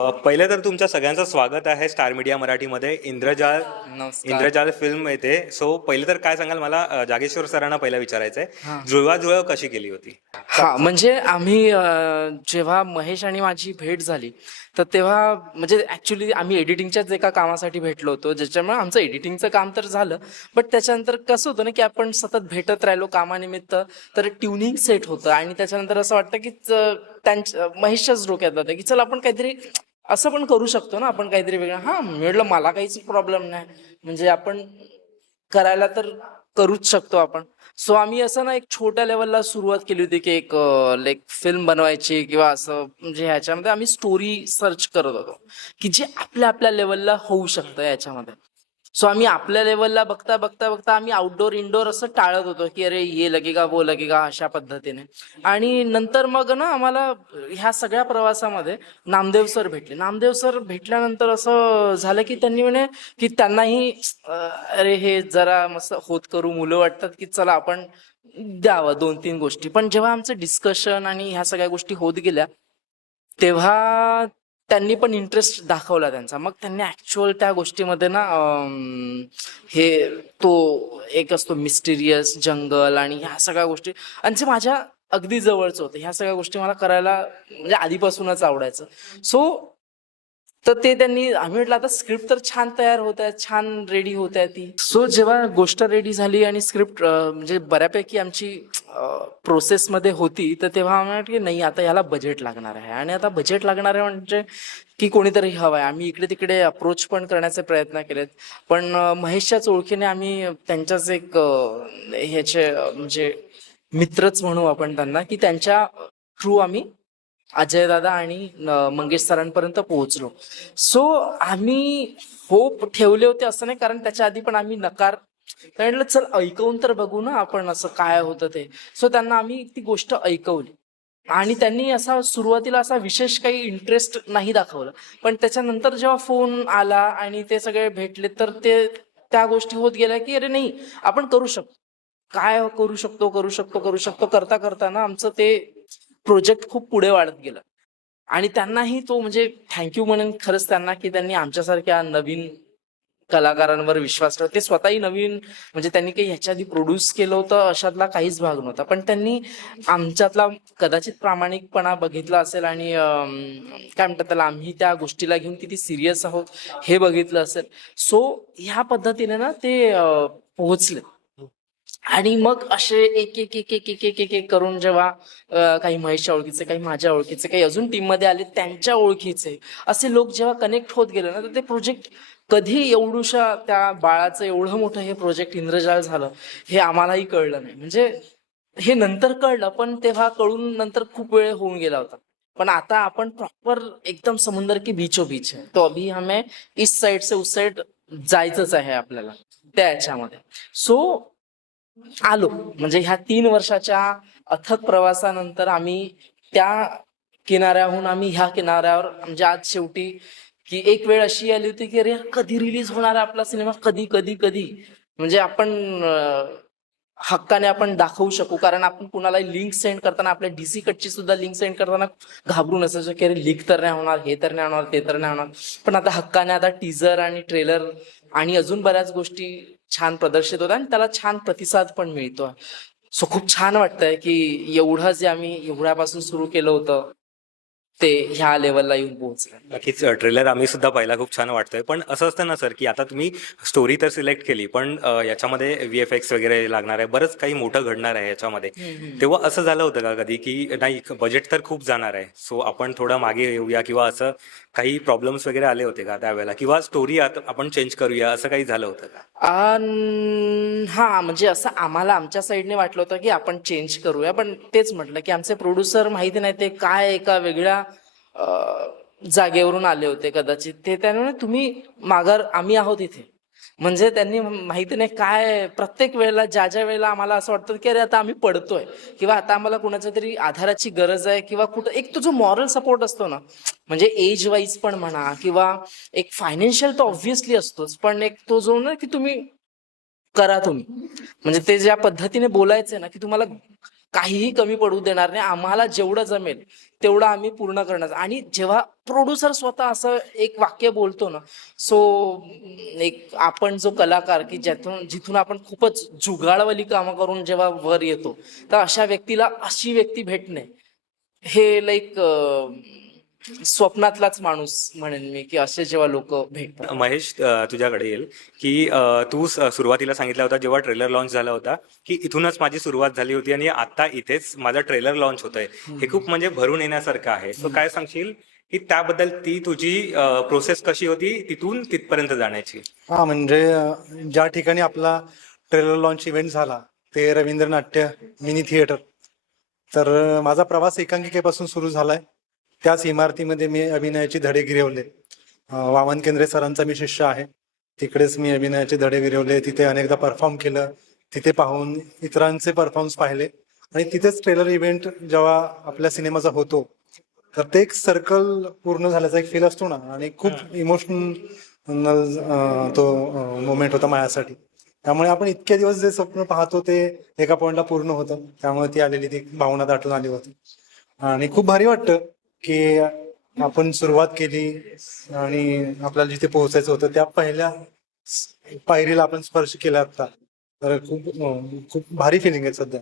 पहिले तर तुमच्या सगळ्यांचं स्वागत आहे स्टार मीडिया मराठीमध्ये. इंद्रजाल नमस्कार. इंद्रजाल फिल्म येते. सो पहिले तर काय सांगाल मला, जागेश्वर सरांना पहिला विचारायचं हां. आहे, जुळवाजुळव कशी केली होती? म्हणजे आम्ही जेव्हा महेश आणि माझी भेट झाली तर तेव्हा म्हणजे ॲक्च्युली आम्ही एडिटिंगच्याच एका कामासाठी भेटलो होतो, ज्याच्यामुळे आमचं एडिटिंगचं काम तर झालं. बट त्याच्यानंतर कसं होतं ना की आपण सतत भेटत राहिलो कामानिमित्त, तर ट्युनिंग सेट होतं आणि त्याच्यानंतर असं वाटतं की त्यांच्या महेशच्याच डोक्यात होतं की चल आपण काहीतरी असं पण करू शकतो ना, आपण काहीतरी वेगळं. हां, म्हटलं मला काहीच प्रॉब्लेम नाही, म्हणजे आपण करायला तर करूच शकतो आपण. सो आम्ही असं ना एक छोट्या लेवलला सुरुवात केली होती की एक लाईक फिल्म बनवायची किंवा असं, म्हणजे ह्याच्यामध्ये आम्ही स्टोरी सर्च करत होतो की जे आपल्या आपल्या लेवलला होऊ शकतं याच्यामध्ये. सो आम्ही आपल्या लेवलला बघता बघता बघता आम्ही आउटडोर इनडोर असं टाळत होतो की अरे ये लगेगा वो लगेगा अशा पद्धतीने. आणि नंतर मग ना आम्हाला ह्या सगळ्या प्रवासामध्ये नामदेव सर भेटले. नामदेव सर भेटल्यानंतर असं झालं की त्यांनी म्हणे की त्यांनाही अरे हे जरा मस्त होत करू मुलं वाटतात की चला आपण द्यावं 2-3 गोष्टी. पण जेव्हा आमचं डिस्कशन आणि ह्या सगळ्या गोष्टी होत गेल्या, तेव्हा त्यांनी पण इंटरेस्ट दाखवला त्यांचा. मग त्यांनी ऍक्च्युअल त्या गोष्टीमध्ये ना हे तो एक असतो मिस्टिरियस जंगल आणि ह्या सगळ्या गोष्टी, आणि जे माझ्या अगदी जवळचं होतं. ह्या सगळ्या गोष्टी मला करायला म्हणजे आधीपासूनच आवडायचं. सो तर ते त्यांनी आम्ही म्हटलं आता स्क्रिप्ट तर छान तयार होत आहे, छान रेडी होत आहे ती. सो जेव्हा गोष्ट रेडी झाली आणि स्क्रिप्ट म्हणजे बऱ्यापैकी आमची प्रोसेसमध्ये होती, तर तेव्हा आम्ही म्हटलं की नाही आता याला बजेट लागणार आहे, आणि आता बजेट लागणार आहे म्हणजे की कोणीतरी हवं आहे. आम्ही इकडे तिकडे अप्रोच पण करण्याचे प्रयत्न केलेत, पण महेशच्याच ओळखीने आम्ही त्यांच्याच एक ह्याचे म्हणजे मित्रच म्हणू आपण त्यांना, की त्यांच्या थ्रू आम्ही अजयदादा आणि मंगेश सरांपर्यंत पोहोचलो. सो आम्ही होप ठेवले होते असं नाही, कारण त्याच्या आधी पण आम्ही नकार म्हटलं चल ऐकवून तर बघू ना आपण असं काय होतं ते. सो त्यांना आम्ही ती गोष्ट ऐकवली आणि त्यांनी असा सुरुवातीला असा विशेष काही इंटरेस्ट नाही दाखवला, पण त्याच्यानंतर जेव्हा फोन आला आणि ते सगळे भेटले तर ते त्या गोष्टी होत गेल्या की अरे नाही आपण करू शकतो, काय करू शकतो करू शकतो करू शकतो करता करता ना आमचं ते प्रोजेक्ट खूप पुढे वाढत गेलं. आणि त्यांनाही तो म्हणजे थँक्यू म्हणेन खरंच त्यांना की त्यांनी आमच्यासारख्या नवीन कलाकारांवर विश्वास ठेवला. ते स्वतःही नवीन, म्हणजे त्यांनी काही ह्याच्या आधी प्रोड्यूस केलं होतं अशातला काहीच भाग नव्हता, पण त्यांनी आमच्यातला कदाचित प्रामाणिकपणा बघितला असेल आणि काय म्हणतात त्याला, आम्ही त्या गोष्टीला घेऊन किती सिरियस आहोत हे बघितलं असेल. सो ह्या पद्धतीने ना ते पोहोचले. आणि मग असे एक एक एक एक एक एक एक एक करून जेव्हा काही महेशच्या ओळखीचे, काही माझ्या ओळखीचे, काही अजून टीम मध्ये आले त्यांच्या ओळखीचे, असे लोक जेव्हा कनेक्ट होत गेले ना, तर ते प्रोजेक्ट कधी एवढूशा त्या बाळाचं एवढं मोठं हे प्रोजेक्ट इंद्रजाल झालं हे आम्हालाही कळलं नाही. म्हणजे हे नंतर कळलं, पण तेव्हा कळून नंतर खूप वेळ होऊन गेला होता. पण आता आपण प्रॉपर एकदम समुंदर की बीचो बीच है, तो अभी हमें इस साइड से उस साइड जायचंच आहे आपल्याला त्या याच्यामध्ये. सो आलो, म्हणजे ह्या 3 वर्षाच्या अथक प्रवासानंतर आम्ही त्या किनाऱ्याहून आम्ही ह्या किनाऱ्यावर, म्हणजे आज शेवटी की एक वेळ अशी आली होती की अरे कधी रिलीज होणार आहे आपला सिनेमा, कधी कधी कधी, म्हणजे आपण हक्काने आपण दाखवू शकू. कारण आपण कुणाला लिंक सेंड करताना, आपल्या डीसी कटची सुद्धा लिंक सेंड करताना घाबरून असायचं की अरे लीक तर नाही होणार, हे तर नाही होणार, ते तर नाही होणार. पण आता हक्काने आता टीजर आणि ट्रेलर आणि अजून बऱ्याच गोष्टी छान प्रदर्शित होतात आणि त्याला छान प्रतिसाद पण मिळतो. सो खूप छान वाटतंय की एवढं जे आम्ही एवढ्यापासून सुरू केलं होतं ते ह्या लेवलला येऊन पोहोचलं. नक्कीच ट्रेलर आम्ही सुद्धा पाहिला, खूप छान वाटतंय. पण असं असतं ना सर, की आता तुम्ही स्टोरी तर सिलेक्ट केली, पण याच्यामध्ये VFX वगैरे लागणार आहे, बरंच काही मोठं घडणार आहे याच्यामध्ये. तेव्हा असं झालं होतं का कधी की नाही बजेट तर खूप जाणार आहे, सो आपण थोडं मागे येऊया, किंवा असं काही प्रॉब्लेम्स वगैरे आले होते का त्यावेळेला, किंवा स्टोरी आपण चेंज करूया, असं काही झालं होतं का? हा, म्हणजे असं आम्हाला आमच्या साईडने वाटलं होतं की आपण चेंज करूया, पण तेच म्हटलं की आमचे प्रोड्युसर माहिती नाही ते काय एका वेगळ्या जागेवरून आले होते कदाचित. ते त्यामुळे तुम्ही माघार, आम्ही आहोत इथे, म्हणजे त्यांनी माहिती नाही काय प्रत्येक वेळेला ज्या ज्या वेळेला आम्हाला असं वाटतं की अरे आता आम्ही पडतोय किंवा आता आम्हाला कुणाच्या तरी आधाराची गरज आहे, किंवा कुठं एक तो जो मॉरल सपोर्ट असतो ना, म्हणजे एज वाईज पण म्हणा किंवा एक फायनान्शियल तर ऑब्व्हियसली असतोच, पण एक तो जो ना की तुम्ही करा तुम्ही, म्हणजे ते ज्या पद्धतीने बोलायचे ना की तुम्हाला काहीही कमी पडू देणार नाही. आम्हाला जेवढं जमेल तेवढं आम्ही पूर्ण करणार. आणि जेव्हा प्रोड्युसर स्वतः असं एक वाक्य बोलतो ना, सो एक आपण जो कलाकार की जिथून आपण खूपच जुगाडवाली कामं करून जेव्हा वर येतो, तर अशा व्यक्तीला अशी व्यक्ती भेटणे हे लाईक स्वप्नातलाच माणूस म्हणेन मी, की असे जेव्हा लोक भेटतात. महेश, तुझ्याकडे येईल की तू सुरुवातीला सांगितला होता जेव्हा ट्रेलर लॉन्च झाला होता की इथूनच माझी सुरुवात झाली होती आणि आता इथेच माझा ट्रेलर लॉन्च होतोय. हे खूप म्हणजे भरून येण्यासारखं आहे. सो काय सांगशील की त्याबद्दल ती तुझी प्रोसेस कशी होती तिथून तिथपर्यंत जाण्याची? हा म्हणजे ज्या ठिकाणी आपला ट्रेलर लॉन्च इव्हेंट झाला ते रवींद्र नाट्य मिनी थिएटर. तर माझा प्रवास एकांकिकेपासून सुरू झालाय. त्याच इमारतीमध्ये मी अभिनयाचे धडे गिरवले. वामन केंद्रे सरांचा मी शिष्य आहे. तिकडेच मी अभिनयाचे धडे गिरवले. तिथे अनेकदा परफॉर्म केलं. तिथे पाहून इतरांचे परफॉर्मन्स पाहिले आणि तिथेच ट्रेलर इव्हेंट जेव्हा आपल्या सिनेमाचा होतो तर ते एक सर्कल पूर्ण झाल्याचा एक फील असतो ना, आणि खूप इमोशनल तो मोमेंट होता माझ्यासाठी. त्यामुळे आपण इतके दिवस जे स्वप्न पाहतो ते एका पॉइंटला पूर्ण होतं. त्यामुळे ती आलेली ती भावना दाटून आली होती आणि खूप भारी वाटतं की आपण सुरुवात केली आणि आपल्याला जिथे पोहोचायचं होतं त्या पहिल्या पायरीला आपण स्पर्श केला आता. तर खूप भारी फिलिंग आहे सध्या.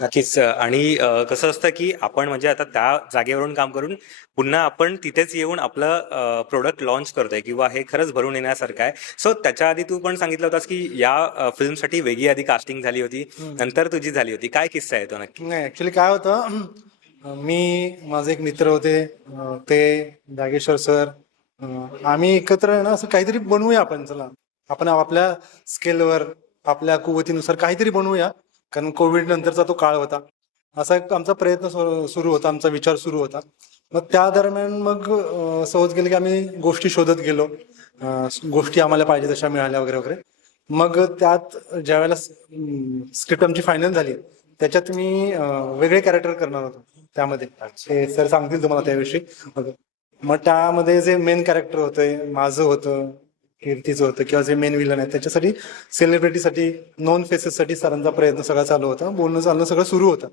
नक्कीच. आणि कसं असतं की आपण म्हणजे आता त्या जागेवरून काम करून पुन्हा आपण तिथेच येऊन आपलं प्रोडक्ट लॉन्च करतोय किंवा हे खरंच भरून येण्यासारखं आहे. सो त्याच्या आधी तू पण सांगितलं होतास की या फिल्मसाठी वेगळी आधी कास्टिंग झाली होती, नंतर तुझी झाली होती. काय किस्सा आहे तो नक्की? नाही, ऍक्च्युली काय होतं, मी माझे एक मित्र होते, ते जागेश्वर सर, आम्ही एकत्र आहे ना असं काहीतरी बनवूया आपण. चला आपण आपल्या स्केलवर आपल्या कुवतीनुसार काहीतरी बनवूया, कारण कोविड नंतरचा तो काळ होता. असा एक आमचा प्रयत्न सुरू होता, आमचा विचार सुरू होता. मग त्या दरम्यान मग सहज गेले की आम्ही गोष्टी शोधत गेलो. गोष्टी आम्हाला पाहिजे तशा मिळाल्या वगैरे वगैरे. मग त्यात ज्या वेळेला स्क्रिप्ट आमची फायनल झाली त्याच्यात मी वेगळे कॅरेक्टर करणार होतो त्यामध्ये. ते सर सांगतील तुम्हाला त्याविषयी. मग त्यामध्ये जे मेन कॅरेक्टर होतं माझं होतं, कीर्तीचं होतं, किंवा जे मेन विलन आहे त्याच्यासाठी सेलिब्रिटीसाठी नॉन फेसेससाठी सरांचा प्रयत्न सगळा चालू होता. बोलणं चालणं सगळं सुरू होतं.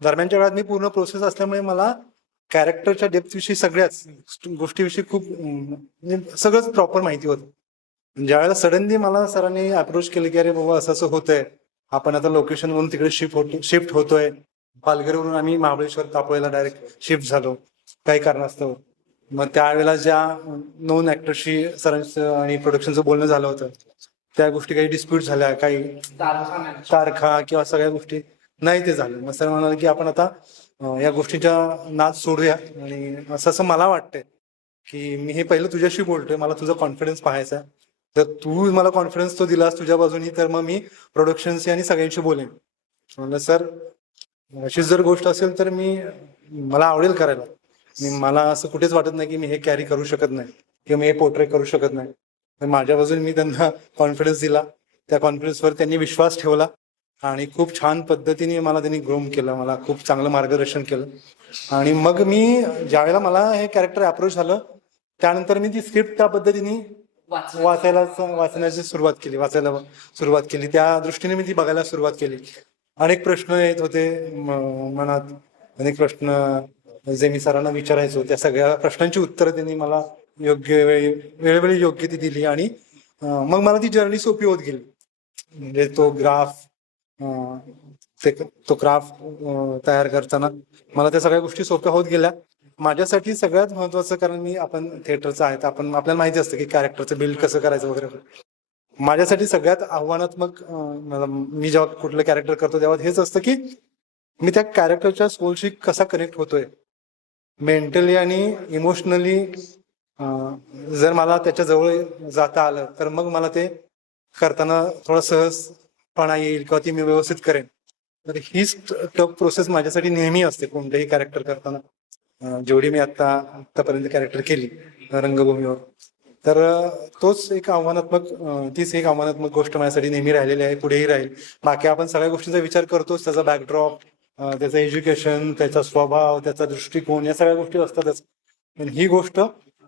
दरम्यानच्या वेळात मी पूर्ण प्रोसेस असल्यामुळे मला कॅरेक्टरच्या डेप्थविषयी सगळ्याच गोष्टीविषयी खूप म्हणजे सगळंच प्रॉपर माहिती होतं. ज्यावेळेला सडनली मला सरांनी अप्रोच केले की अरे बाबा असं असं होतंय, आपण आता लोकेशनवरून तिकडे शिफ्ट होतोय. पालघरवरून आम्ही महाबळेश्वर तापोळीला डायरेक्ट शिफ्ट झालो काही कारणास्तव. मग त्यावेळेला ज्या नोन ऍक्टरशी सरांचं आणि प्रोडक्शनचं बोलणं झालं होतं त्या गोष्टी काही डिस्प्यूट झाल्या, काही तारखा किंवा सगळ्या गोष्टी नाही ते झालं. मग सर म्हणाले की आपण आता या गोष्टीच्या नाद सोडूया, आणि असं असं मला वाटतंय की मी हे पहिलं तुझ्याशी बोलतोय, मला तुझा कॉन्फिडन्स पाहायचा आहे. जर तू मला कॉन्फिडन्स तो दिलास तुझ्या बाजूनी तर मग मी प्रोडक्शनशी आणि सगळ्यांशी बोलेन. म्हणलं सर अशीच जर गोष्ट असेल तर मला आवडेल करायला. मला असं कुठेच वाटत नाही की मी हे कॅरी करू शकत नाही किंवा मी हे पोर्ट्रे करू शकत नाही. तर माझ्या बाजूने मी त्यांना कॉन्फिडन्स दिला. त्या कॉन्फिडन्सवर त्यांनी विश्वास ठेवला आणि खूप छान पद्धतीने मला त्यांनी ग्रूम केलं, मला खूप चांगलं मार्गदर्शन केलं. आणि मग मी ज्यावेळेला मला हे कॅरेक्टर अप्रोच झालं त्यानंतर मी ती स्क्रिप्ट त्या पद्धतीने वाचण्याची सुरुवात केली. त्या दृष्टीने मी ती बघायला सुरुवात केली. अनेक प्रश्न येत होते मनात, अनेक प्रश्न जे मी सरांना विचारायचो त्या सगळ्या प्रश्नांची उत्तरं त्यांनी मला वेळोवेळी योग्य ती दिली. आणि मग मला ती जर्नी सोपी होत गेली. म्हणजे तो ग्राफ तयार करताना मला त्या सगळ्या गोष्टी सोप्या होत गेल्या. माझ्यासाठी सगळ्यात महत्वाचं, कारण आपण थिएटरचं आहे तर आपल्याला माहिती असतं की कॅरेक्टरचं बिल्ड कसं करायचं वगैरे. माझ्यासाठी सगळ्यात आव्हानात्मक मी जेव्हा कुठलं कॅरेक्टर करतो तेव्हा हेच असतं की मी त्या कॅरेक्टरच्या सोलशी कसा कनेक्ट होतोय मेंटली आणि इमोशनली. जर मला त्याच्या जवळ जाता आलं तर मग मला ते करताना थोडा सहजपणा येईल किंवा ती मी व्यवस्थित करेन. तर हीच टफ प्रोसेस माझ्यासाठी नेहमी असते कोणत्याही कॅरेक्टर करताना. जेवढी मी आतापर्यंत कॅरेक्टर केली रंगभूमीवर, तर तीच एक आव्हानात्मक गोष्ट माझ्यासाठी नेहमी राहिलेली आहे, पुढेही राहील. बाकी आपण सगळ्या गोष्टींचा विचार करतोच, त्याचा बॅकड्रॉप, त्याचं एज्युकेशन, त्याचा स्वभाव, त्याचा दृष्टिकोन, या सगळ्या गोष्टी असतातच. पण ही गोष्ट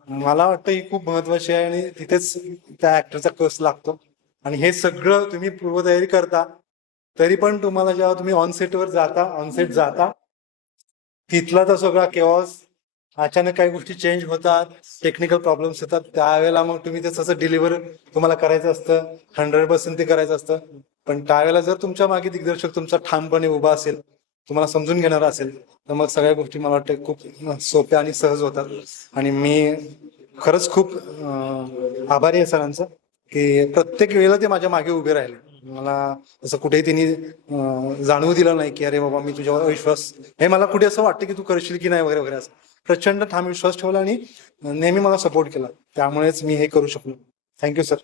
मला वाटतं ही खूप महत्वाची आहे आणि तिथेच त्या ऍक्टरचा कस लागतो. आणि हे सगळं तुम्ही पूर्वतयारी करता तरी पण तुम्हाला जेव्हा तुम्ही ऑन सेट जाता तिथला तर सगळा केओस, अचानक काही गोष्टी चेंज होतात, टेक्निकल प्रॉब्लेम्स येतात, त्यावेळेला मग तुम्ही ते तसं डिलिव्हर तुम्हाला करायचं असतं, 100% ते करायचं असतं. पण त्यावेळेला जर तुमच्या मागे दिग्दर्शक तुमचा ठामपणे उभा असेल, तुम्हाला समजून घेणारा असेल, तर मग सगळ्या गोष्टी मला वाटतं खूप सोप्या आणि सहज होतात. आणि मी खरंच खूप आभारी आहे सरांचं की प्रत्येक वेळेला ते माझ्या मागे उभे राहिले. मला असं कुठेही त्यांनी जाणवू दिलं नाही की अरे बाबा मी तुझ्यावर अविश्वास, हे मला कुठे असं वाटतं की तू करशील की नाही वगैरे वगैरे, असं प्रचंड ठाम विश्वास ठेवला आणि नेहमी मला सपोर्ट केला. त्यामुळेच मी हे करू शकलो. Thank you sir.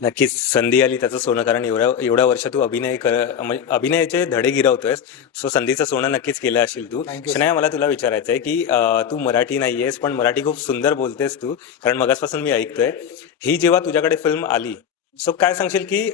नक्कीच संधी आली त्याचं सोनं, कारण एवढ्या वर्ष तू म्हणजे अभिनयाचे धडे गिरवतोयस. सो संधीचं सोनं नक्कीच केलं असेल तू. Thank you, शनाया, मला तुला विचारायचं आहे की तू मराठी नाहीयेस पण मराठी खूप सुंदर बोलतेस तू, कारण मगासपासून मी ऐकतोय. ही जेव्हा तुझ्याकडे फिल्म आली, सो काय सांगशील की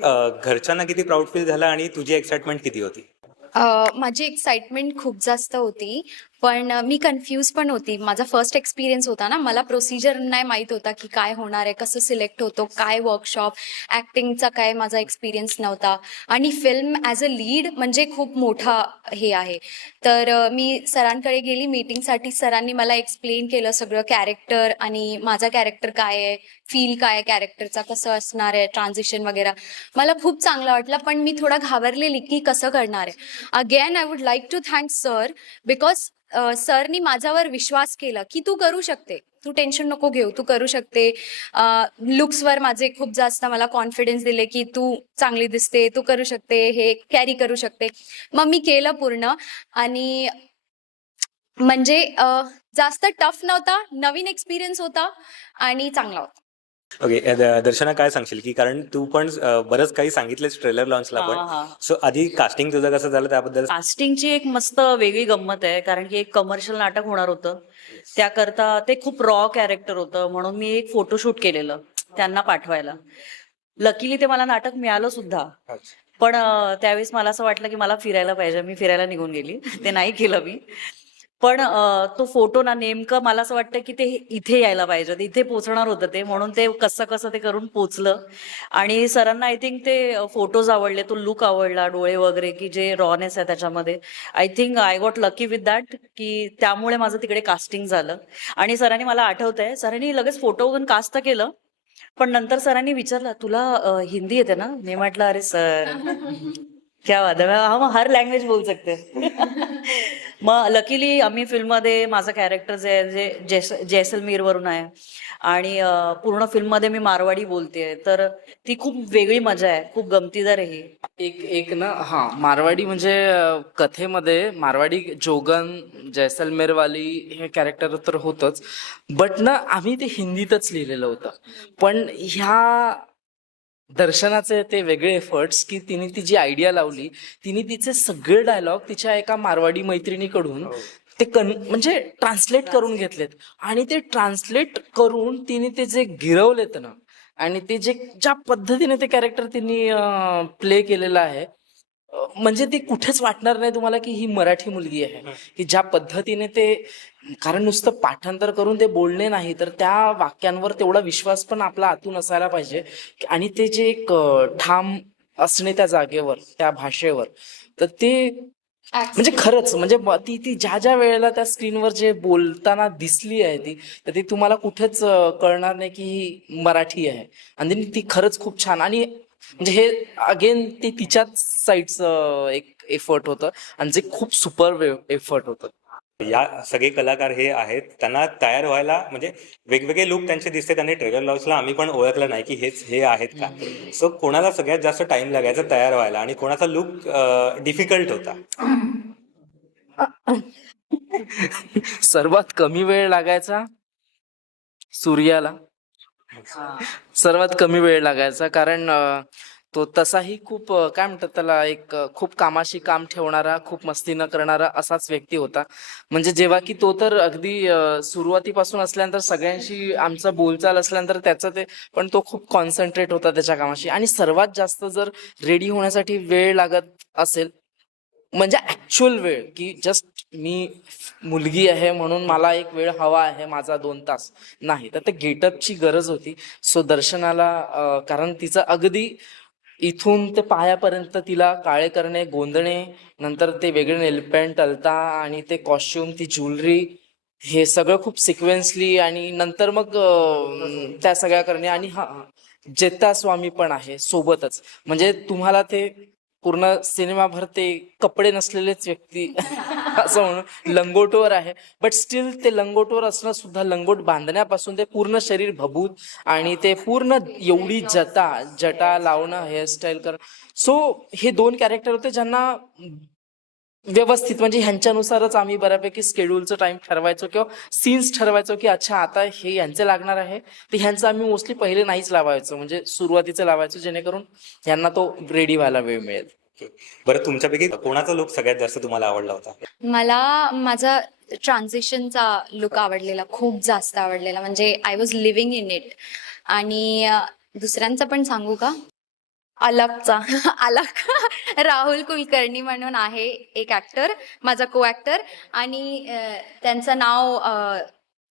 घरच्यांना किती प्राऊड फील झालं आणि तुझी एक्साइटमेंट किती होती? माझी एक्साइटमेंट खूप जास्त होती, पण मी कन्फ्यूज पण होती. माझा फर्स्ट एक्सपिरियन्स होता ना, मला प्रोसिजर नाही माहीत होता की काय होणार आहे, कसं सिलेक्ट होतो, काय वर्कशॉप, ॲक्टिंगचा काय माझा एक्सपिरियन्स नव्हता. आणि फिल्म ॲज अ लीड म्हणजे खूप मोठा हे आहे. तर मी सरांकडे गेली मीटिंगसाठी. सरांनी मला एक्सप्लेन केलं सगळं, कॅरेक्टर आणि माझा कॅरेक्टर काय आहे, फील काय आहे कॅरेक्टरचा, कसं असणार आहे, ट्रान्झिशन वगैरे. मला खूप चांगलं वाटलं, पण मी थोडा घाबरलेली की कसं करणार आहे. Again I would like to thank sir, because सरनी माझ्यावर विश्वास केला की तू करू शकते, तू टेन्शन नको घेऊ, तू करू शकते. लुक्सवर माझे खूप जास्त मला कॉन्फिडन्स दिले की तू चांगली दिसते, तू करू शकते, हे कॅरी करू शकते. मग मी केलं पूर्ण. आणि म्हणजे जास्त टफ नव्हता, नवीन एक्सपिरियन्स होता आणि चांगला होता. ओके, दर्शना काय सांगशील की कारण तू पण बरंच काही सांगितलंस ट्रेलर लॉन्चला पण. सो आधी कास्टिंग तुझं कसं झालं त्याबद्दल? कास्टिंगची एक मस्त वेगळी गंमत आहे, कारण की एक कमर्शियल नाटक होणार होतं. त्याकरता ते खूप रॉ कॅरेक्टर होतं, म्हणून मी एक फोटोशूट केलेलं त्यांना पाठवायला. लकीली ते मला नाटक मिळालं सुद्धा. पण त्यावेळेस मला असं वाटलं की मला फिरायला पाहिजे, मी फिरायला निघून गेली. ते नाही केलं मी. पण तो फोटो ना, नेमकं मला असं वाटतं की ते इथे यायला पाहिजे, इथे पोचणार होतं ते, म्हणून ते कसं कसं ते करून पोचलं. आणि सरांना आय थिंक ते फोटोज आवडले, तो लुक आवडला, डोळे वगैरे की जे रॉनेस आहे त्याच्यामध्ये. I think I got lucky with that, की त्यामुळे माझं तिकडे कास्टिंग झालं. आणि सरांनी मला आठवतंय, सरांनी लगेच फोटो बघून कास्ट केलं, पण नंतर सरांनी विचारलं तुला हिंदी येते ना? मी म्हटलं अरे सर क्या बात है, हम हर लँग्वेज बोल सकते. मग लकीली आम्ही फिल्ममध्ये माझं कॅरेक्टर जे जैसलमेर वरून आहे आणि पूर्ण फिल्ममध्ये मी मारवाडी बोलतेय, तर ती खूप वेगळी मजा आहे, खूप गमतीदार आहे ही. एक ना, हा, मारवाडी म्हणजे कथेमध्ये मारवाडी जोगन जैसलमेरवाली हे कॅरेक्टर तर होतच, बट ना आम्ही ते हिंदीतच लिहिलेलं होतं. पण ह्या दर्शनाचे ते वेगळे एफर्ट्स की तिने ती जी आयडिया लावली, तिने तिचे सगळे डायलॉग तिच्या एका मारवाडी मैत्रिणीकडून ते म्हणजे ट्रान्सलेट करून घेतलेत. आणि ते ट्रान्सलेट करून तिने ते जे गिरवलेत ना, आणि ते जे ज्या पद्धतीने ते कॅरेक्टर तिने प्ले केलेलं आहे, म्हणजे ते कुठेच वाटणार नाही तुम्हाला की ही मराठी मुलगी आहे. की ज्या पद्धतीने ते, कारण नुसतं पाठांतर करून ते बोलणे नाही, तर त्या वाक्यांवर तेवढा विश्वास पण आपला आतून असायला पाहिजे. आणि ते जे एक ठाम असणे त्या जागेवर, त्या भाषेवर, तर ते म्हणजे खरंच म्हणजे ती ती ज्या ज्या वेळेला त्या स्क्रीनवर जे बोलताना दिसली आहे ती, तर ती तुम्हाला कुठेच कळणार नाही की ही मराठी आहे. आणि ती खरंच खूप छान. आणि म्हणजे हे अगेन ते तिच्याच साईडचं एक एफर्ट होतं, आणि जे खूप सुपर एफर्ट होतं. या सगळे कलाकार हे आहेत, त्यांना तयार व्हायला म्हणजे वेगवेगळे लुक त्यांचे दिसते. त्यांनी ट्रेलर लॉन्चला आम्ही पण ओळखलं नाही की हे आहेत का. सो कोणाला सगळ्यात जास्त टाइम लागायचा तयार व्हायला आणि कोणाचा लुक डिफिकल्ट होता? सर्वात कमी वेळ लागायचा सूर्याला. सर्वात कमी वेळ लागायचा, कारण तो तसाही खूप काय म्हणतात त्याला, एक खूप कामाशी काम ठेवणारा, खूप मस्ती न करणारा असाच व्यक्ती होता. म्हणजे जेव्हा की तो तर अगदी सुरुवातीपासून असल्यानंतर सगळ्यांशी आमचा बोलचाल असल्यानंतर त्याचं ते, पण तो खूप कॉन्सन्ट्रेट होता त्याच्या कामाशी. आणि सर्वात जास्त जर रेडी होण्यासाठी वेळ लागत असेल, म्हणजे ऍक्च्युअल वेळ, की जस्ट मी मुलगी आहे म्हणून मला एक वेळ हवा आहे माझा 2 तास नाही, तर ते गेटअपची गरज होती. सो दर्शनाला कारण तिचं अगदी इथून ते पायापर्यंत तिला काळे करणे, गोंदणे, नंतर ते वेगळे नेलपेंट, अलता आणि ते कॉस्ट्युम, ती ज्वेलरी, हे सगळं खूप सिक्वेन्सली आणि नंतर मग त्या सगळ्या करणे. आणि हा जेता स्वामी पण आहे सोबतच, म्हणजे तुम्हाला ते पूर्ण सिनेमाभर ते कपडे नसलेलेच व्यक्ती असं म्हणून लंगोटवर आहे, बट स्टील ते लंगोटवर असणं सुद्धा, लंगोट बांधण्यापासून ते पूर्ण शरीर भभूत आणि ते पूर्ण एवढी जटा लावणं, हेअरस्टाईल करणं. सो हे 2 कॅरेक्टर होते ज्यांना व्यवस्थित, म्हणजे ह्यांच्यानुसारच आम्ही बऱ्यापैकी स्केड्यूलचं टाइम ठरवायचो किंवा सीन्स ठरवायचो की अच्छा आता हे यांचे लागणार आहे, तर ह्यांचं आम्ही मोस्टली पहिले नाहीच लावायचो, म्हणजे सुरुवातीचं लावायचो जेणेकरून यांना तो रेडी व्हायला वेळ मिळेल. ओके. बरं, तुमच्यापैकी कोणाचा लुक सगळ्यात जास्त तुम्हाला आवडला होता? मला माझा ट्रान्झिशनचा लुक आवडलेला, खूप जास्त आवडलेला, म्हणजे I was living in it. आणि दुसऱ्यांचा पण सांगू का? अलकचा अलक राहुल कुलकर्णी म्हणून आहे एक ऍक्टर, माझा को ऍक्टर. आणि त्यांचं नाव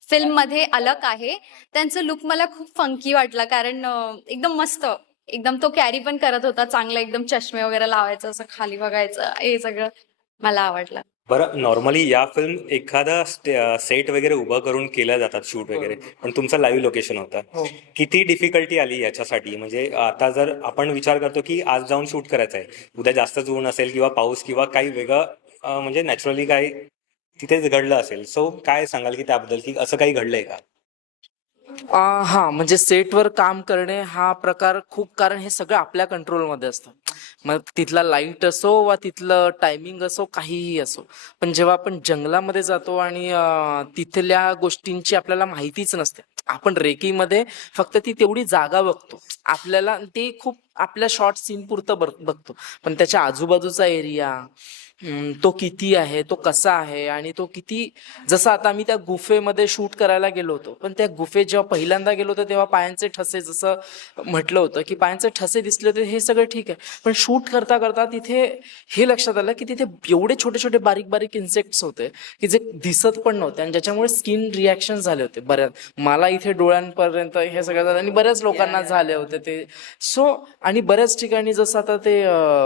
फिल्ममध्ये अलक आहे. त्यांचं लुक मला खूप फंकी वाटला, कारण एकदम मस्त, एकदम तो कॅरी पण करत होता चांगला, एकदम चष्मे वगैरे लावायचं, असं खाली बघायचं, हे सगळं मला आवडलं. बरं, नॉर्मली या फिल्म एखादा सेट वगैरे उभं करून केल्या जातात शूट वगैरे, पण तुमचं लाईव्ह लोकेशन होतं. हो. किती डिफिकल्टी आली याच्यासाठी? म्हणजे आता जर आपण विचार करतो की आज जाऊन शूट करायचं आहे, उद्या जास्तच ऊन असेल किंवा पाऊस किंवा काही वेगळं म्हणजे नॅचरली काही तिथेच घडलं असेल, सो काय सांगाल की त्याबद्दल, की असं काही घडलंय का? हा, म्हणजे सेटवर काम करणे हा प्रकार खूप, कारण हे सगळं आपल्या कंट्रोलमध्ये असतं. मग तिथला लाईट असो वा तिथलं टायमिंग असो, काहीही असो. पण जेव्हा आपण जंगलामध्ये जातो आणि तिथल्या गोष्टींची आपल्याला माहितीच नसते, आपण रेकीमध्ये फक्त ती तेवढी जागा बघतो, आपल्याला ते खूप आपल्या शॉर्ट सीन पुरतं बघतो, पण त्याच्या आजूबाजूचा एरिया तो किती आहे, तो कसा आहे, आणि तो किती, जसं आता आम्ही त्या गुफेमध्ये शूट करायला गेलो होतो, पण त्या गुफेत जेव्हा पहिल्यांदा गेलो होतो तेव्हा पायांचे ठसे, जसं म्हटलं होतं की पायांचे ठसे दिसले होते, हे सगळं ठीक आहे, पण शूट करता करता तिथे हे लक्षात आलं की तिथे एवढे छोटे छोटे बारीक बारीक इन्सेक्ट्स होते की जे दिसत पण नव्हते, आणि ज्याच्यामुळे स्किन रिॲक्शन झाले होते बऱ्याच. मला इथे डोळ्यांपर्यंत हे सगळं झालं आणि बऱ्याच लोकांना झाले होते ते. सो आणि बऱ्याच ठिकाणी जसं आता ते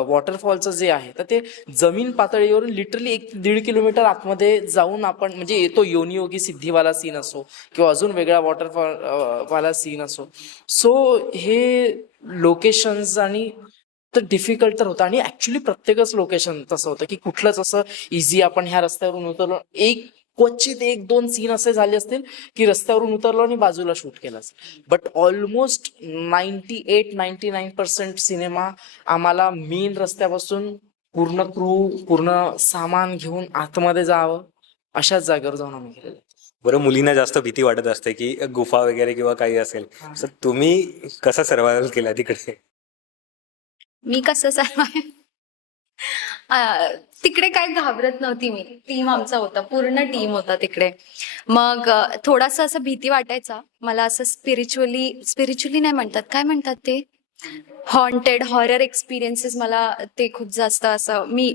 वॉटरफॉलचं जे आहे, तर ते जमीन पातळीवरून लिटरली 1-1.5 किलोमीटर आतमध्ये जाऊन आपण, म्हणजे येतो योनियोगी सिद्धीवाला सीन असो किंवा अजून वेगळा वॉटरफॉल वाला सीन असो. सो हे लोकेशन्स आणि तर डिफिकल्ट तर होतं, आणि ऍक्च्युली प्रत्येकच लोकेशन तसं होतं की कुठलंच असं इझी आपण ह्या रस्त्यावरून उतरलो, एक क्वचित 1-2 सीन असे झाले असतील की रस्त्यावरून उतरलो आणि बाजूला शूट केला असेल, बट ऑलमोस्ट 98-99% सिनेमा आम्हाला मेन रस्त्यापासून पूर्ण क्रू, पूर्ण सामान घेऊन आतमध्ये जावं अशाच जागेवर जाऊन आम्ही केलेलं. बरं, मुलींना जास्त भीती वाटत असते की गुफा वगैरे किंवा काही असेल, सो तुम्ही कसं सर्व्हायव्हल केला तिकडे? मी कसं सर्वाय तिकडे काय घाबरत नव्हती मी. टीम आमचा होता, पूर्ण टीम होता तिकडे. मग थोडासा असं भीती वाटायचा मला, असं स्पिरिच्युअली नाही म्हणतात, काय म्हणतात ते, हॉन्टेड हॉरर एक्सपिरियन्सेस मला ते खूप जास्त, असं मी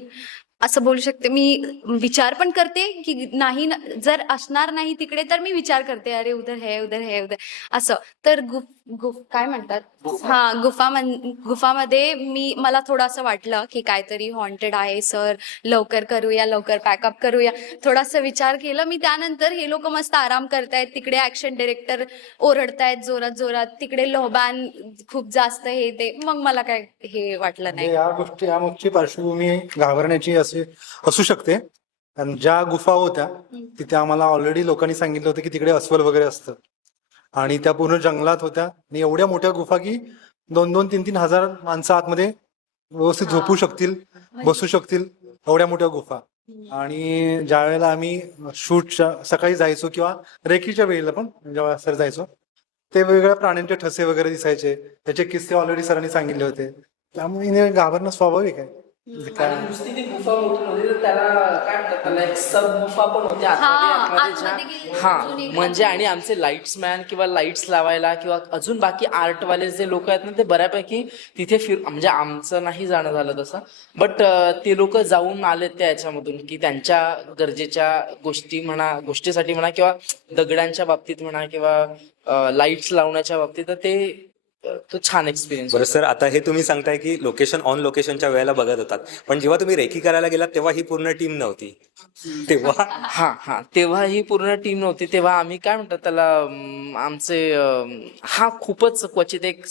असं बोलू शकते. मी विचार पण करते की नाही, जर असणार नाही तिकडे तर मी विचार करते, अरे उधर है उधर असं. तर काय म्हणतात, हा, गुफामध्ये मला थोडं असं वाटलं की काहीतरी हॉन्टेड आहे सर, लवकर करूया, लवकर पॅकअप करूया, थोडासा विचार केला मी. त्यानंतर हे लोक मस्त आराम करतायत तिकडे, ऍक्शन डायरेक्टर ओरडतायत जोरात जोरात, तिकडे लोहबान खूप जास्त, हे ते, मग मला काय हे वाटलं नाही. या गोष्टी, या मागची पार्श्वभूमी घाबरण्याची अशी असू शकते. कारण ज्या गुफा होत्या तिथे आम्हाला ऑलरेडी लोकांनी सांगितलं होतं की तिकडे अस्वल वगैरे असतं, आणि त्या पूर्ण जंगलात होत्या, आणि एवढ्या मोठ्या गुफा की 2-3 हजार माणसं आतमध्ये व्यवस्थित झोपू शकतील, बसू शकतील, एवढ्या मोठ्या गुफा. आणि ज्या वेळेला आम्ही शूटच्या सकाळी जायचो किंवा रेकीच्या वेळेला पण जेव्हा सर जायचो, ते वेगवेगळ्या प्राण्यांचे ठसे वगैरे दिसायचे, त्याचे किस्से ऑलरेडी सरांनी सांगितले होते, त्यामुळे हिने घाबरणं स्वाभाविक आहे. आणि नुसती ती गुफा मोठी नव्हती, तर त्याला काय म्हणतात, त्याला एक सब गुफा पण होती आतमध्ये गेली, हा, अजून एक म्हणजे आणि आमचे लाईट्समॅन किंवा लाईट्स लावायला किंवा अजून बाकी आर्टवाले जे लोक आहेत ना, ते बऱ्यापैकी तिथे म्हणजे आमचं नाही जाणं झालं तसं, बट ते लोक जाऊन आले त्या याच्यामधून की त्यांच्या गरजेच्या गोष्टीसाठी म्हणा किंवा दगडांच्या बाबतीत म्हणा किंवा लाईट्स लावण्याच्या बाबतीत, तर ते तो छान एक्सपिरियन्स. बरं सर, आता हे तुम्ही सांगताय की लोकेशन ऑन लोकेशनच्या वेळेला बघत होतात, पण जेव्हा तुम्ही रेकी करायला गेलात तेव्हा ही पूर्ण टीम नव्हती तेव्हा हा तेव्हा ही पूर्ण टीम नव्हती. तेव्हा आम्ही काय म्हणतात त्याला आमचे खूपच क्वचित एक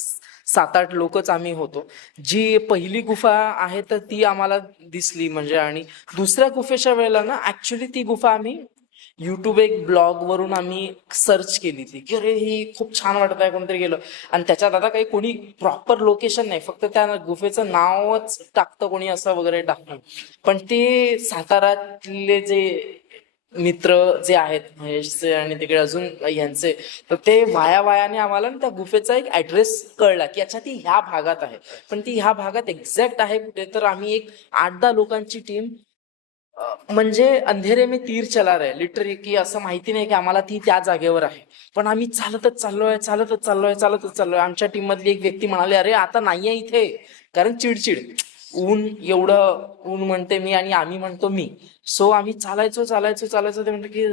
7-8 लोकच आम्ही होतो. जी पहिली गुफा आहे तर ती आम्हाला दिसली म्हणजे, आणि दुसऱ्या गुफेच्या वेळेला ना ऍक्च्युली ती गुफा आम्ही युट्यूब एक ब्लॉग वरून आम्ही सर्च केली ती की अरे ही खूप छान वाटत आहे, कोणतरी गेलो. आणि त्याच्यात आता काही कोणी प्रॉपर लोकेशन नाही, फक्त त्या गुफेचं नावच टाकतं कोणी असं वगैरे टाकतं. पण ते साताऱ्यातले जे मित्र जे आहेत महेशचे आणि तिकडे अजून यांचे, तर ते वायाने आम्हाला ना त्या गुफेचा एक ऍड्रेस कळला की अच्छा ती ह्या भागात आहे. पण ती ह्या भागात एक्झॅक्ट आहे कुठे, तर आम्ही एक 8-10 लोकांची टीम म्हणजे अंधेरे में तीर चला रहे लिटरली, की असं माहिती नाही की आम्हाला ती त्या जागेवर आहे, पण आम्ही चालतच चाललोय. आमच्या टीम मधली एक व्यक्ती म्हणाली अरे आता नाहीये इथे, कारण चिडचिड ऊन एवढं ऊन म्हणते मी आणि आम्ही म्हणतो मी. सो आम्ही चालायचो. ते म्हणतो की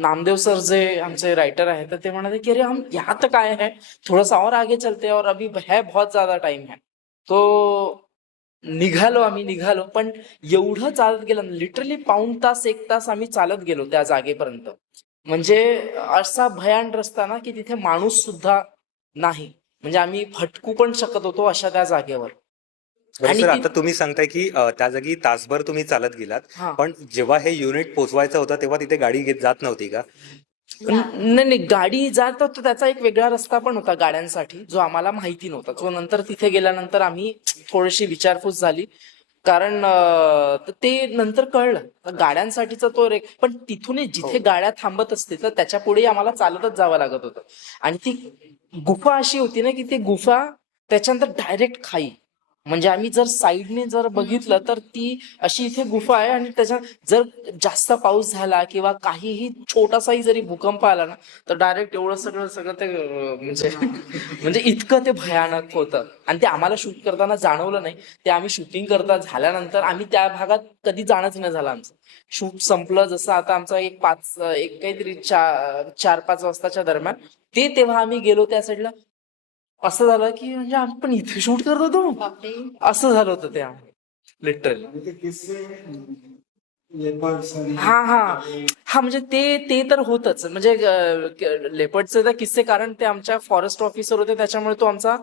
नामदेव सर जे आमचे रायटर आहेत तर ते म्हणाले की अरे हम यहाँ तक आए हैं, थोड़ा सा और आगे चलते हैं और अभी है बहुत ज्यादा टाइम है. तो निघालो पण एवढं चालत गेलं लिटरली पाऊण तास 1 तास आम्ही चालत गेलो त्या जागेपर्यंत. म्हणजे असा भयान रस्ता ना की तिथे माणूस सुद्धा नाही, म्हणजे आम्ही भटकू पण शकत होतो अशा त्या जागेवर. बरं आणि सर, ती- आता तुम्ही सांगताय की त्या जागी तासभर तुम्ही चालत गेलात, हा. पण जेव्हा हे युनिट पोहोचवायचं होतं तेव्हा तिथे गाडी घेत जात नव्हती का? नाही गाडी जात होतो, त्याचा एक वेगळा रस्ता पण होता गाड्यांसाठी जो आम्हाला माहिती नव्हता. जो नंतर तिथे गेल्यानंतर आम्ही थोडीशी विचारपूस झाली, कारण ते नंतर कळलं गाड्यांसाठीचा तो पण तिथून जिथे गाड्या थांबत असते तर त्याच्या पुढे आम्हाला चालतच जावं लागत होतं. आणि ती गुफा अशी होती ना की ती गुफा त्याच्यानंतर डायरेक्ट खाई, म्हणजे आम्ही जर साईडने जर बघितलं तर ती अशी इथे गुफा आहे आणि त्याच्या जर जास्त पाऊस झाला किंवा काहीही छोटासाही जरी भूकंप आला ना तर डायरेक्ट एवढं सगळं ते म्हणजे म्हणजे इतकं ते भयानक होतं. आणि ते आम्हाला शूट करताना जाणवलं नाही, ते आम्ही शूटिंग करता झाल्यानंतर आम्ही त्या भागात कधी जाणंच नाही झालं. आमचं शूट संपलं जसं आता आमचा एक काहीतरी 4-5 वाजताच्या दरम्यान तेव्हा आम्ही गेलो त्या साईडला. असं झालं की म्हणजे आपण इथे शूट करत होतो, असं झालं होतं ते लिटरली. आणि ते किस्से leopards आणि हा म्हणजे ते तर होतच, म्हणजे लेपर्डचे तर किस्से, कारण ते आमच्या फॉरेस्ट ऑफिसर होते त्याच्यामुळे तो आमचा